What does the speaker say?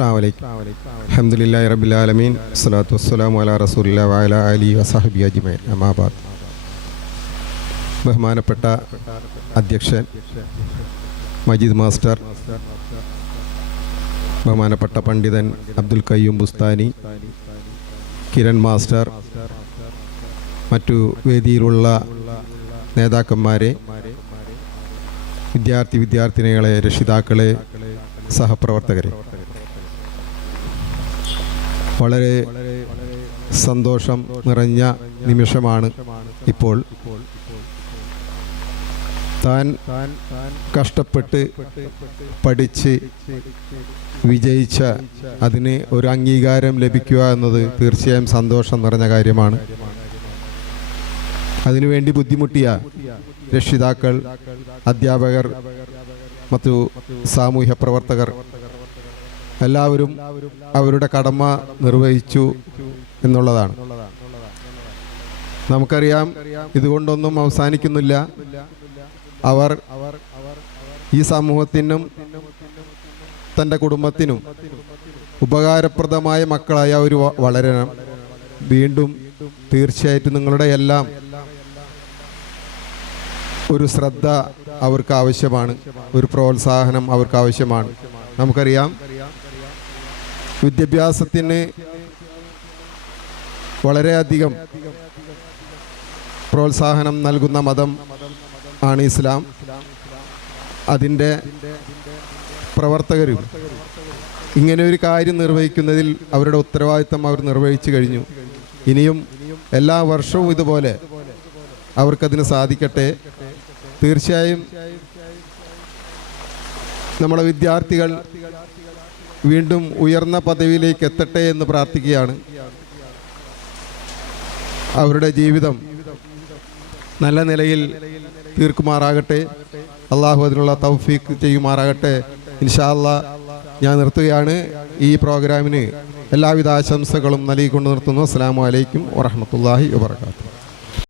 അസ്സലാമു അലൈക്കും. അൽഹംദുലില്ലാഹി റബ്ബിൽ ആലമീൻ. സ്വലാത്തു വസ്സലാമു അലാ റസൂലില്ലാഹി വഅലാ ആലിഹി വസഹബിഹി അജ്മഈൻ. അമ്മാ ബഅദ്. ബഹുമാനപ്പെട്ട അധ്യക്ഷൻ മജീദ് മാസ്റ്റർ, ബഹുമാനപ്പെട്ട പണ്ഡിതൻ അബ്ദുൽ ഖയ്യൂം ബുസ്താനി, കിരൺ മാസ്റ്റർ, മറ്റു വേദിയിലുള്ള നേതാക്കന്മാരെ, വിദ്യാർത്ഥിനികളെ, രക്ഷിതാക്കളെ, സഹപ്രവർത്തകരെ, വളരെ സന്തോഷം നിറഞ്ഞ നിമിഷമാണ് ഇപ്പോൾ. താൻ കഷ്ടപ്പെട്ട് പഠിച്ച് വിജയിച്ച അതിന് ഒരു അംഗീകാരം ലഭിക്കുക എന്നത് തീർച്ചയായും സന്തോഷം നിറഞ്ഞ കാര്യമാണ്. അതിനുവേണ്ടി ബുദ്ധിമുട്ടിയ രക്ഷിതാക്കൾ, അധ്യാപകർ, മറ്റു സാമൂഹ്യ പ്രവർത്തകർ എല്ലാവരും അവരുടെ കടമ നിർവഹിച്ചു എന്നുള്ളതാണ്. നമുക്കറിയാം, ഇതുകൊണ്ടൊന്നും അവസാനിക്കുന്നില്ല. അവർ ഈ സമൂഹത്തിനും തൻ്റെ കുടുംബത്തിനും ഉപകാരപ്രദമായ മക്കളായി അവർ വളരണം. വീണ്ടും തീർച്ചയായിട്ടും നിങ്ങളുടെ എല്ലാം ഒരു ശ്രദ്ധ അവർക്ക് ആവശ്യമാണ്, ഒരു പ്രോത്സാഹനം അവർക്ക് ആവശ്യമാണ്. നമുക്കറിയാം, വിദ്യാഭ്യാസത്തിന് വളരെയധികം പ്രോത്സാഹനം നൽകുന്ന മതം ആണ് ഇസ്ലാം. അതിൻ്റെ പ്രവർത്തകരും ഇങ്ങനെ ഒരു കാര്യം നിർവഹിക്കുന്നതിൽ അവരുടെ ഉത്തരവാദിത്തം അവർ നിർവഹിച്ചു കഴിഞ്ഞു. ഇനിയും എല്ലാ വർഷവും ഇതുപോലെ അവർക്കതിന് സാധിക്കട്ടെ. തീർച്ചയായും നമ്മുടെ വിദ്യാർത്ഥികൾ വീണ്ടും ഉയർന്ന പദവിയിലേക്ക് എത്തട്ടെ എന്ന് പ്രാർത്ഥിക്കുകയാണ്. അവരുടെ ജീവിതം നല്ല നിലയിൽ തീർക്കുമാറാകട്ടെ. അള്ളാഹു അതിനുള്ള തൗഫീഖ് ചെയ്യുമാറാകട്ടെ. ഇൻഷാ അല്ലാഹ് ഞാൻ നിർത്തുകയാണ്. ഈ പ്രോഗ്രാമിന് എല്ലാവിധ ആശംസകളും നൽകിക്കൊണ്ട് നിർത്തുന്നു. അസ്സലാമു അലൈക്കും വറഹ്മത്തുള്ളാഹി വബറകാതുഹു.